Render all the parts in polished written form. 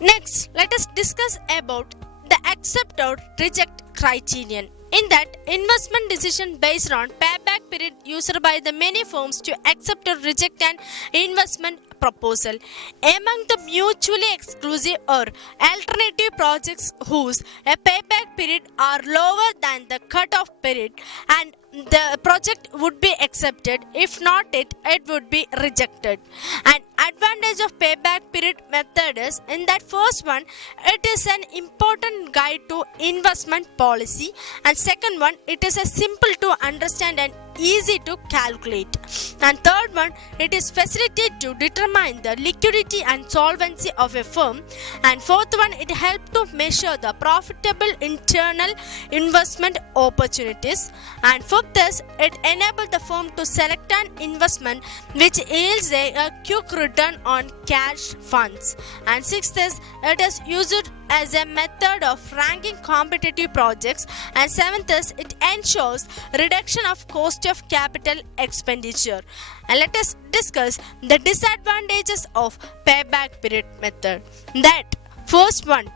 Next, let us discuss about the accept or reject criterion. In that, investment decision based on payback period used by the many firms to accept or reject an investment proposal. Among the mutually exclusive or alternative projects whose a payback period are lower than the cutoff period and the project would be accepted, if not it would be rejected. An advantage of payback period method is in that first one, it is an important guide to investment policy, and second one, it is a simple to understand and easy to calculate, and third one, it is facilitated to determine the liquidity and solvency of a firm, and fourth one, it helps to measure the profitable internal investment opportunities, and fifth is it enables the firm to select an investment which yields a quick return on cash funds, and sixth is it is used as a method of ranking competitive projects, and seventh is it ensures reduction of cost of capital expenditure. And let us discuss the disadvantages of payback period method. That first one,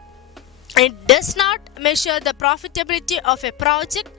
it does not measure the profitability of a project.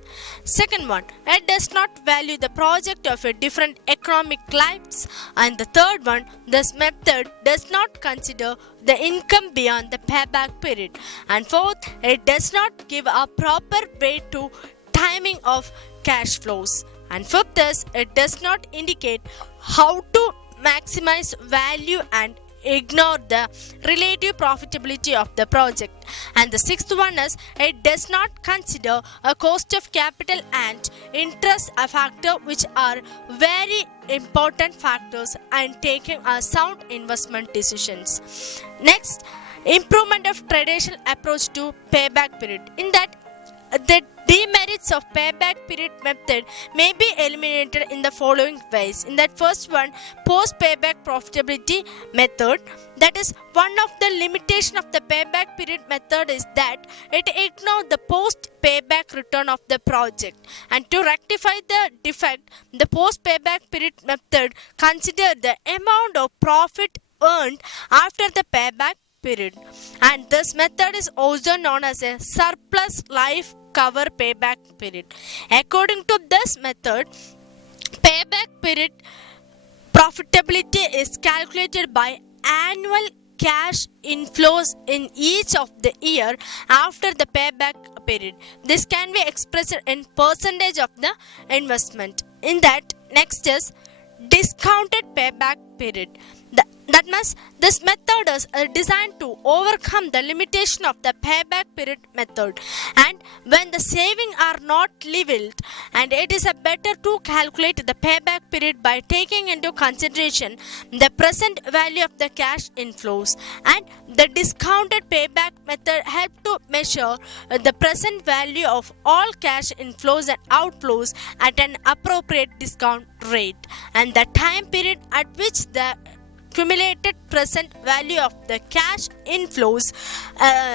Second one, it does not value the project of a different economic lives. And the third one, this method does not consider the income beyond the payback period. And fourth, it does not give a proper way to timing of cash flows. And fifth is it does not indicate how to maximize value and ignore the relative profitability of the project. And the sixth one is it does not consider a cost of capital and interest a factor, which are very important factors in taking a sound investment decisions. Next, improvement of traditional approach to payback period. In that, the demerits of payback period method may be eliminated in the following ways. In that first one, post payback profitability method, that is one of the limitation of the payback period method is that it ignores the post payback return of the project, and to rectify the defect, the post payback period method consider the amount of profit earned after the payback period, and this method is also known as a surplus life cover payback period. According to this method, payback period profitability is calculated by annual cash inflows in each of the year after the payback period. This can be expressed in percentage of the investment. In that, next is discounted payback period. That means this method is designed to overcome the limitation of the payback period method, and when the savings are not leveled, and it is a better to calculate the payback period by taking into consideration the present value of the cash inflows, and the discounted payback method helps to measure the present value of all cash inflows and outflows at an appropriate discount rate, and the time period at which the cumulated present value of the cash inflows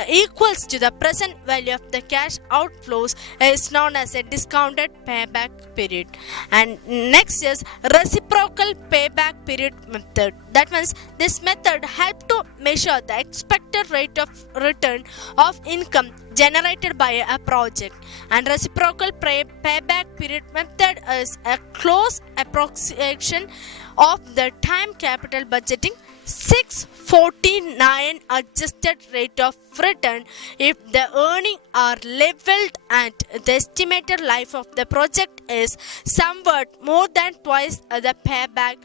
equals to the present value of the cash outflows is known as a discounted payback period. And next is reciprocal payback period method. That means this method helps to measure the expected rate of return of income generated by a project, and reciprocal payback period method is a close approximation of the time capital budgeting 649 adjusted rate of return if the earnings are leveled and the estimated life of the project is somewhat more than twice the payback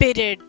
period.